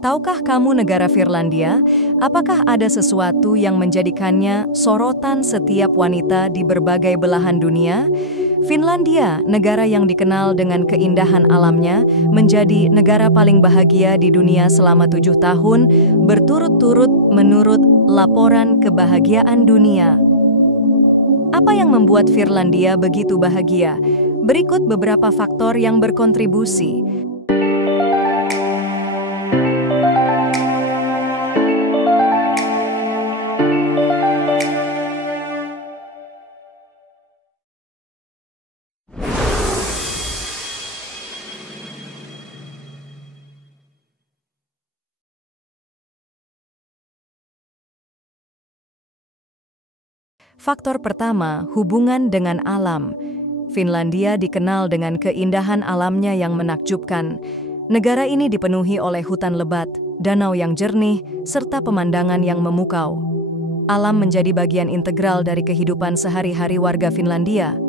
Tahukah kamu negara Finlandia? Apakah ada sesuatu yang menjadikannya sorotan setiap wanita di berbagai belahan dunia? Finlandia, negara yang dikenal dengan keindahan alamnya, menjadi negara paling bahagia di dunia selama 7 tahun berturut-turut menurut laporan kebahagiaan dunia. Apa yang membuat Finlandia begitu bahagia? Berikut beberapa faktor yang berkontribusi. Faktor pertama, hubungan dengan alam. Finlandia dikenal dengan keindahan alamnya yang menakjubkan. Negara ini dipenuhi oleh hutan lebat, danau yang jernih, serta pemandangan yang memukau. Alam menjadi bagian integral dari kehidupan sehari-hari warga Finlandia.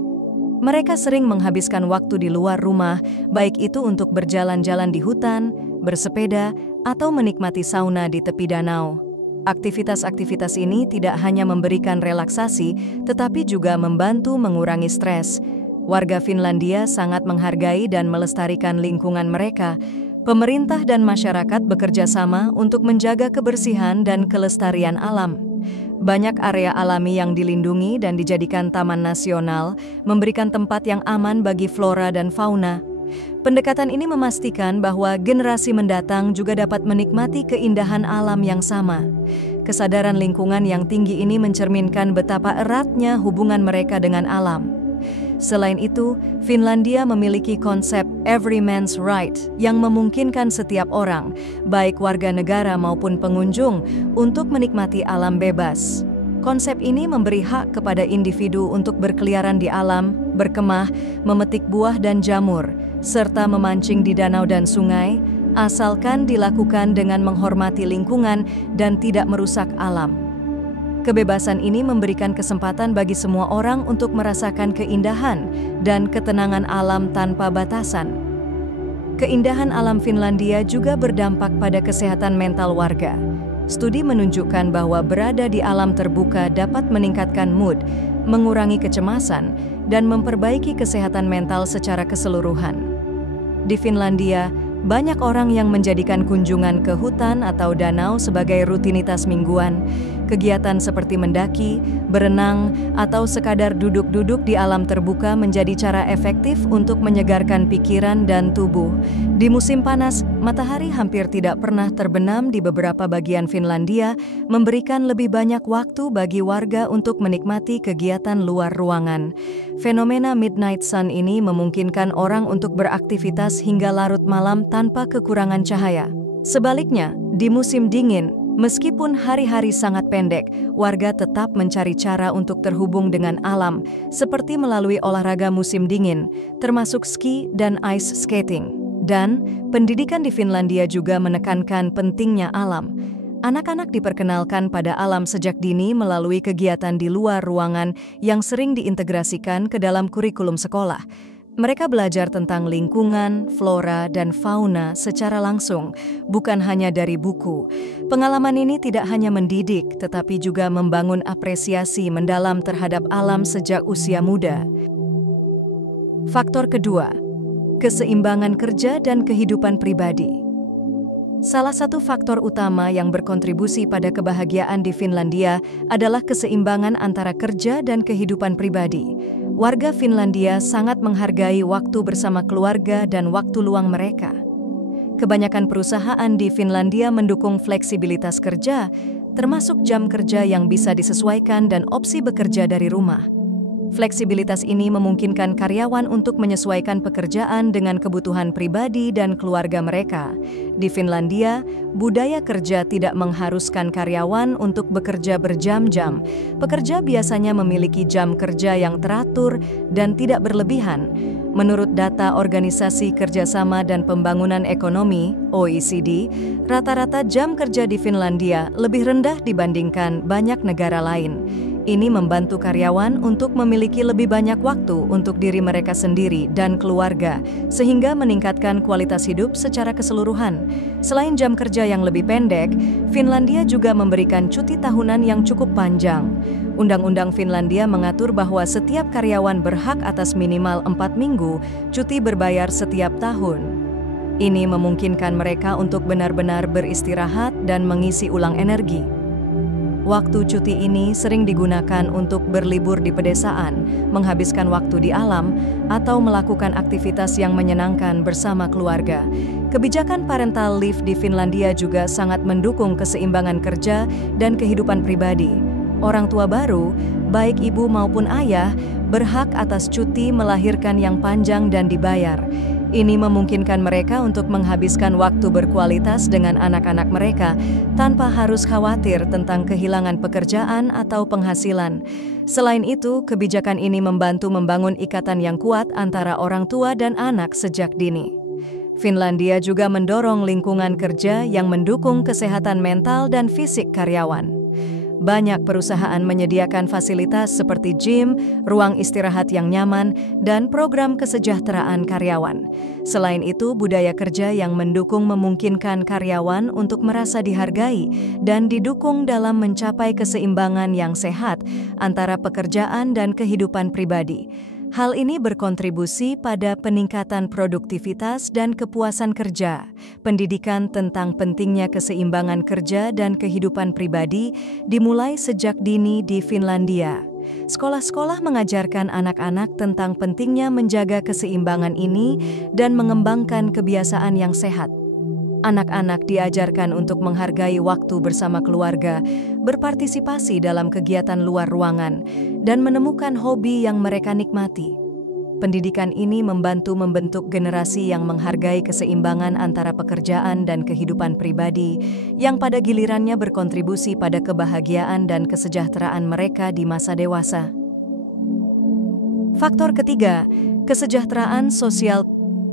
Mereka sering menghabiskan waktu di luar rumah, baik itu untuk berjalan-jalan di hutan, bersepeda, atau menikmati sauna di tepi danau. Aktivitas-aktivitas ini tidak hanya memberikan relaksasi, tetapi juga membantu mengurangi stres. Warga Finlandia sangat menghargai dan melestarikan lingkungan mereka. Pemerintah dan masyarakat bekerja sama untuk menjaga kebersihan dan kelestarian alam. Banyak area alami yang dilindungi dan dijadikan taman nasional, memberikan tempat yang aman bagi flora dan fauna. Pendekatan ini memastikan bahwa generasi mendatang juga dapat menikmati keindahan alam yang sama. Kesadaran lingkungan yang tinggi ini mencerminkan betapa eratnya hubungan mereka dengan alam. Selain itu, Finlandia memiliki konsep every man's right yang memungkinkan setiap orang, baik warga negara maupun pengunjung, untuk menikmati alam bebas. Konsep ini memberi hak kepada individu untuk berkeliaran di alam, berkemah, memetik buah dan jamur, serta memancing di danau dan sungai, asalkan dilakukan dengan menghormati lingkungan dan tidak merusak alam. Kebebasan ini memberikan kesempatan bagi semua orang untuk merasakan keindahan dan ketenangan alam tanpa batasan. Keindahan alam Finlandia juga berdampak pada kesehatan mental warga. Studi menunjukkan bahwa berada di alam terbuka dapat meningkatkan mood, mengurangi kecemasan, dan memperbaiki kesehatan mental secara keseluruhan. Di Finlandia, banyak orang yang menjadikan kunjungan ke hutan atau danau sebagai rutinitas mingguan. Kegiatan seperti mendaki, berenang, atau sekadar duduk-duduk di alam terbuka menjadi cara efektif untuk menyegarkan pikiran dan tubuh. Di musim panas, matahari hampir tidak pernah terbenam di beberapa bagian Finlandia, memberikan lebih banyak waktu bagi warga untuk menikmati kegiatan luar ruangan. Fenomena midnight sun ini memungkinkan orang untuk beraktivitas hingga larut malam tanpa kekurangan cahaya. Sebaliknya, di musim dingin, meskipun hari-hari sangat pendek, warga tetap mencari cara untuk terhubung dengan alam, seperti melalui olahraga musim dingin, termasuk ski dan ice skating. Dan pendidikan di Finlandia juga menekankan pentingnya alam. Anak-anak diperkenalkan pada alam sejak dini melalui kegiatan di luar ruangan yang sering diintegrasikan ke dalam kurikulum sekolah. Mereka belajar tentang lingkungan, flora, dan fauna secara langsung, bukan hanya dari buku. Pengalaman ini tidak hanya mendidik, tetapi juga membangun apresiasi mendalam terhadap alam sejak usia muda. Faktor kedua, keseimbangan kerja dan kehidupan pribadi. Salah satu faktor utama yang berkontribusi pada kebahagiaan di Finlandia adalah keseimbangan antara kerja dan kehidupan pribadi. Warga Finlandia sangat menghargai waktu bersama keluarga dan waktu luang mereka. Kebanyakan perusahaan di Finlandia mendukung fleksibilitas kerja, termasuk jam kerja yang bisa disesuaikan dan opsi bekerja dari rumah. Fleksibilitas ini memungkinkan karyawan untuk menyesuaikan pekerjaan dengan kebutuhan pribadi dan keluarga mereka. Di Finlandia, budaya kerja tidak mengharuskan karyawan untuk bekerja berjam-jam. Pekerja biasanya memiliki jam kerja yang teratur dan tidak berlebihan. Menurut data Organisasi Kerjasama dan Pembangunan Ekonomi (OECD), rata-rata jam kerja di Finlandia lebih rendah dibandingkan banyak negara lain. Ini membantu karyawan untuk memiliki lebih banyak waktu untuk diri mereka sendiri dan keluarga, sehingga meningkatkan kualitas hidup secara keseluruhan. Selain jam kerja yang lebih pendek, Finlandia juga memberikan cuti tahunan yang cukup panjang. Undang-undang Finlandia mengatur bahwa setiap karyawan berhak atas minimal 4 minggu cuti berbayar setiap tahun. Ini memungkinkan mereka untuk benar-benar beristirahat dan mengisi ulang energi. Waktu cuti ini sering digunakan untuk berlibur di pedesaan, menghabiskan waktu di alam, atau melakukan aktivitas yang menyenangkan bersama keluarga. Kebijakan parental leave di Finlandia juga sangat mendukung keseimbangan kerja dan kehidupan pribadi. Orang tua baru, baik ibu maupun ayah, berhak atas cuti melahirkan yang panjang dan dibayar. Ini memungkinkan mereka untuk menghabiskan waktu berkualitas dengan anak-anak mereka tanpa harus khawatir tentang kehilangan pekerjaan atau penghasilan. Selain itu, kebijakan ini membantu membangun ikatan yang kuat antara orang tua dan anak sejak dini. Finlandia juga mendorong lingkungan kerja yang mendukung kesehatan mental dan fisik karyawan. Banyak perusahaan menyediakan fasilitas seperti gym, ruang istirahat yang nyaman, dan program kesejahteraan karyawan. Selain itu, budaya kerja yang mendukung memungkinkan karyawan untuk merasa dihargai dan didukung dalam mencapai keseimbangan yang sehat antara pekerjaan dan kehidupan pribadi. Hal ini berkontribusi pada peningkatan produktivitas dan kepuasan kerja. Pendidikan tentang pentingnya keseimbangan kerja dan kehidupan pribadi dimulai sejak dini di Finlandia. Sekolah-sekolah mengajarkan anak-anak tentang pentingnya menjaga keseimbangan ini dan mengembangkan kebiasaan yang sehat. Anak-anak diajarkan untuk menghargai waktu bersama keluarga, berpartisipasi dalam kegiatan luar ruangan, dan menemukan hobi yang mereka nikmati. Pendidikan ini membantu membentuk generasi yang menghargai keseimbangan antara pekerjaan dan kehidupan pribadi, yang pada gilirannya berkontribusi pada kebahagiaan dan kesejahteraan mereka di masa dewasa. Faktor ketiga, kesejahteraan sosial.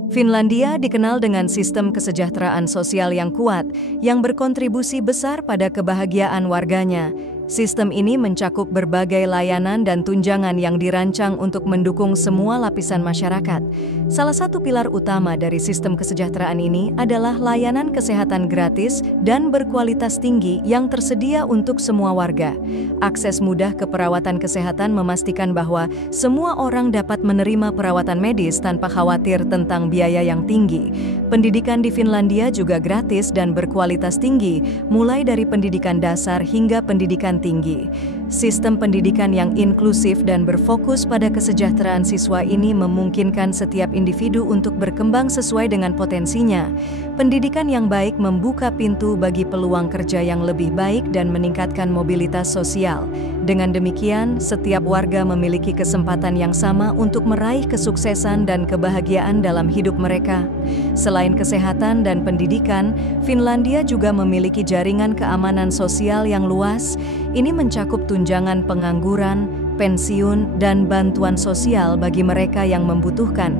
Finlandia dikenal dengan sistem kesejahteraan sosial yang kuat, yang berkontribusi besar pada kebahagiaan warganya. Sistem ini mencakup berbagai layanan dan tunjangan yang dirancang untuk mendukung semua lapisan masyarakat. Salah satu pilar utama dari sistem kesejahteraan ini adalah layanan kesehatan gratis dan berkualitas tinggi yang tersedia untuk semua warga. Akses mudah ke perawatan kesehatan memastikan bahwa semua orang dapat menerima perawatan medis tanpa khawatir tentang biaya yang tinggi. Pendidikan di Finlandia juga gratis dan berkualitas tinggi, mulai dari pendidikan dasar hingga pendidikan tinggi. Sistem pendidikan yang inklusif dan berfokus pada kesejahteraan siswa ini memungkinkan setiap individu untuk berkembang sesuai dengan potensinya. Pendidikan yang baik membuka pintu bagi peluang kerja yang lebih baik dan meningkatkan mobilitas sosial. Dengan demikian, setiap warga memiliki kesempatan yang sama untuk meraih kesuksesan dan kebahagiaan dalam hidup mereka. Selain kesehatan dan pendidikan, Finlandia juga memiliki jaringan keamanan sosial yang luas. Ini mencakup tunjangan pengangguran, pensiun, dan bantuan sosial bagi mereka yang membutuhkan.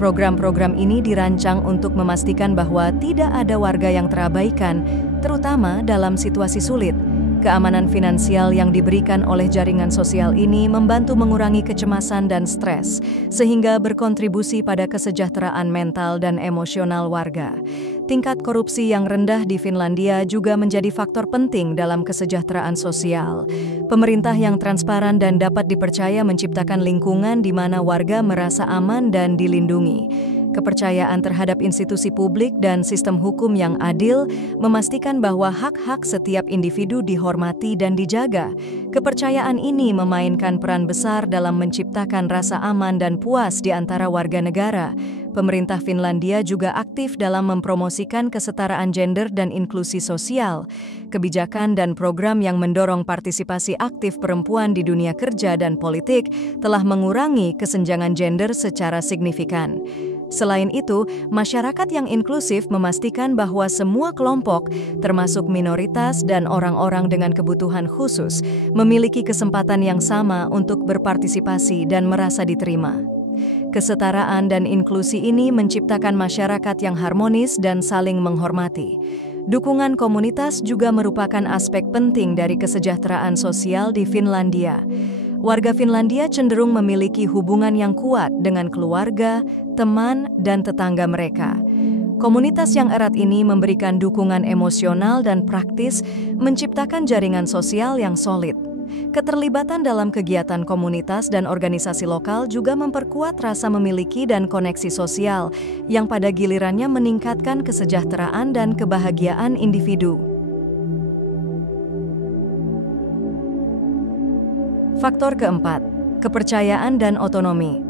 Program-program ini dirancang untuk memastikan bahwa tidak ada warga yang terabaikan, terutama dalam situasi sulit. Keamanan finansial yang diberikan oleh jaringan sosial ini membantu mengurangi kecemasan dan stres, sehingga berkontribusi pada kesejahteraan mental dan emosional warga. Tingkat korupsi yang rendah di Finlandia juga menjadi faktor penting dalam kesejahteraan sosial. Pemerintah yang transparan dan dapat dipercaya menciptakan lingkungan di mana warga merasa aman dan dilindungi. Kepercayaan terhadap institusi publik dan sistem hukum yang adil memastikan bahwa hak-hak setiap individu dihormati dan dijaga. Kepercayaan ini memainkan peran besar dalam menciptakan rasa aman dan puas di antara warga negara. Pemerintah Finlandia juga aktif dalam mempromosikan kesetaraan gender dan inklusi sosial. Kebijakan dan program yang mendorong partisipasi aktif perempuan di dunia kerja dan politik telah mengurangi kesenjangan gender secara signifikan. Selain itu, masyarakat yang inklusif memastikan bahwa semua kelompok, termasuk minoritas dan orang-orang dengan kebutuhan khusus, memiliki kesempatan yang sama untuk berpartisipasi dan merasa diterima. Kesetaraan dan inklusi ini menciptakan masyarakat yang harmonis dan saling menghormati. Dukungan komunitas juga merupakan aspek penting dari kesejahteraan sosial di Finlandia. Warga Finlandia cenderung memiliki hubungan yang kuat dengan keluarga, teman, dan tetangga mereka. Komunitas yang erat ini memberikan dukungan emosional dan praktis, menciptakan jaringan sosial yang solid. Keterlibatan dalam kegiatan komunitas dan organisasi lokal juga memperkuat rasa memiliki dan koneksi sosial, yang pada gilirannya meningkatkan kesejahteraan dan kebahagiaan individu. Faktor keempat, kepercayaan dan otonomi.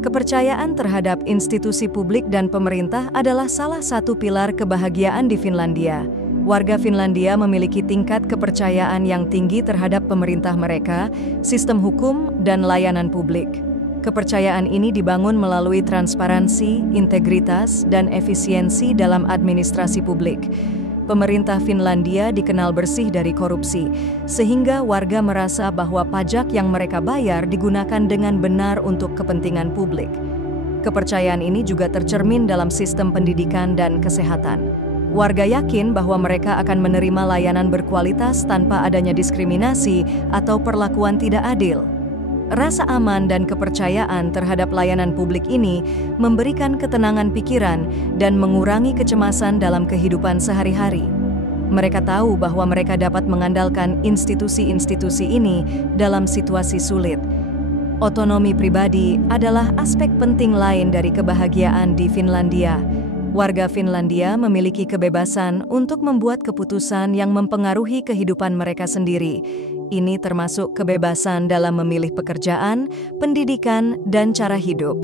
Kepercayaan terhadap institusi publik dan pemerintah adalah salah satu pilar kebahagiaan di Finlandia. Warga Finlandia memiliki tingkat kepercayaan yang tinggi terhadap pemerintah mereka, sistem hukum, dan layanan publik. Kepercayaan ini dibangun melalui transparansi, integritas, dan efisiensi dalam administrasi publik. Pemerintah Finlandia dikenal bersih dari korupsi, sehingga warga merasa bahwa pajak yang mereka bayar digunakan dengan benar untuk kepentingan publik. Kepercayaan ini juga tercermin dalam sistem pendidikan dan kesehatan. Warga yakin bahwa mereka akan menerima layanan berkualitas tanpa adanya diskriminasi atau perlakuan tidak adil. Rasa aman dan kepercayaan terhadap layanan publik ini memberikan ketenangan pikiran dan mengurangi kecemasan dalam kehidupan sehari-hari. Mereka tahu bahwa mereka dapat mengandalkan institusi-institusi ini dalam situasi sulit. Otonomi pribadi adalah aspek penting lain dari kebahagiaan di Finlandia. Warga Finlandia memiliki kebebasan untuk membuat keputusan yang mempengaruhi kehidupan mereka sendiri. Ini termasuk kebebasan dalam memilih pekerjaan, pendidikan, dan cara hidup.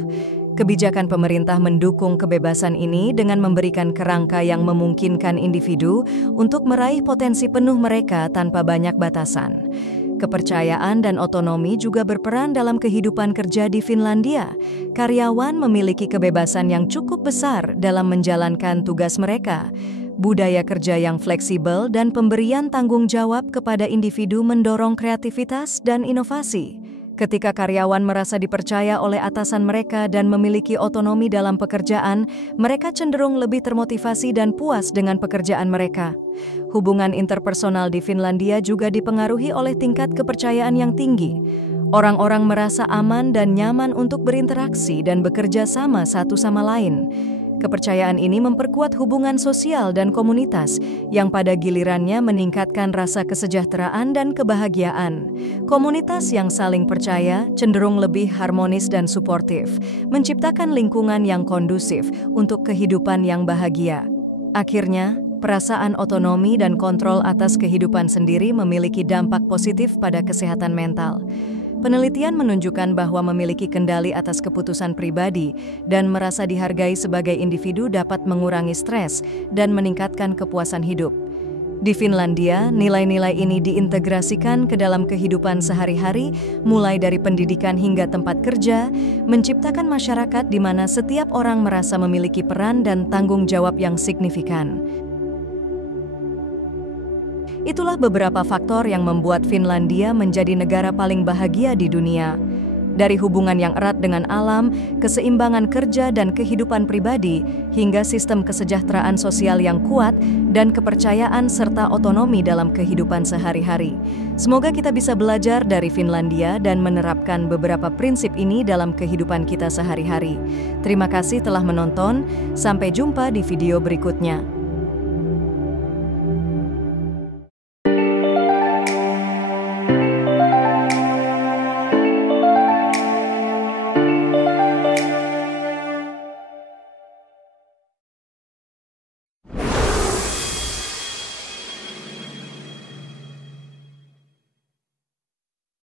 Kebijakan pemerintah mendukung kebebasan ini dengan memberikan kerangka yang memungkinkan individu untuk meraih potensi penuh mereka tanpa banyak batasan. Kepercayaan dan otonomi juga berperan dalam kehidupan kerja di Finlandia. Karyawan memiliki kebebasan yang cukup besar dalam menjalankan tugas mereka. Budaya kerja yang fleksibel dan pemberian tanggung jawab kepada individu mendorong kreativitas dan inovasi. Ketika karyawan merasa dipercaya oleh atasan mereka dan memiliki otonomi dalam pekerjaan, mereka cenderung lebih termotivasi dan puas dengan pekerjaan mereka. Hubungan interpersonal di Finlandia juga dipengaruhi oleh tingkat kepercayaan yang tinggi. Orang-orang merasa aman dan nyaman untuk berinteraksi dan bekerja sama satu sama lain. Kepercayaan ini memperkuat hubungan sosial dan komunitas, yang pada gilirannya meningkatkan rasa kesejahteraan dan kebahagiaan. Komunitas yang saling percaya cenderung lebih harmonis dan suportif, menciptakan lingkungan yang kondusif untuk kehidupan yang bahagia. Akhirnya, perasaan otonomi dan kontrol atas kehidupan sendiri memiliki dampak positif pada kesehatan mental. Penelitian menunjukkan bahwa memiliki kendali atas keputusan pribadi dan merasa dihargai sebagai individu dapat mengurangi stres dan meningkatkan kepuasan hidup. Di Finlandia, nilai-nilai ini diintegrasikan ke dalam kehidupan sehari-hari, mulai dari pendidikan hingga tempat kerja, menciptakan masyarakat di mana setiap orang merasa memiliki peran dan tanggung jawab yang signifikan. Itulah beberapa faktor yang membuat Finlandia menjadi negara paling bahagia di dunia. Dari hubungan yang erat dengan alam, keseimbangan kerja dan kehidupan pribadi, hingga sistem kesejahteraan sosial yang kuat dan kepercayaan serta otonomi dalam kehidupan sehari-hari. Semoga kita bisa belajar dari Finlandia dan menerapkan beberapa prinsip ini dalam kehidupan kita sehari-hari. Terima kasih telah menonton, sampai jumpa di video berikutnya.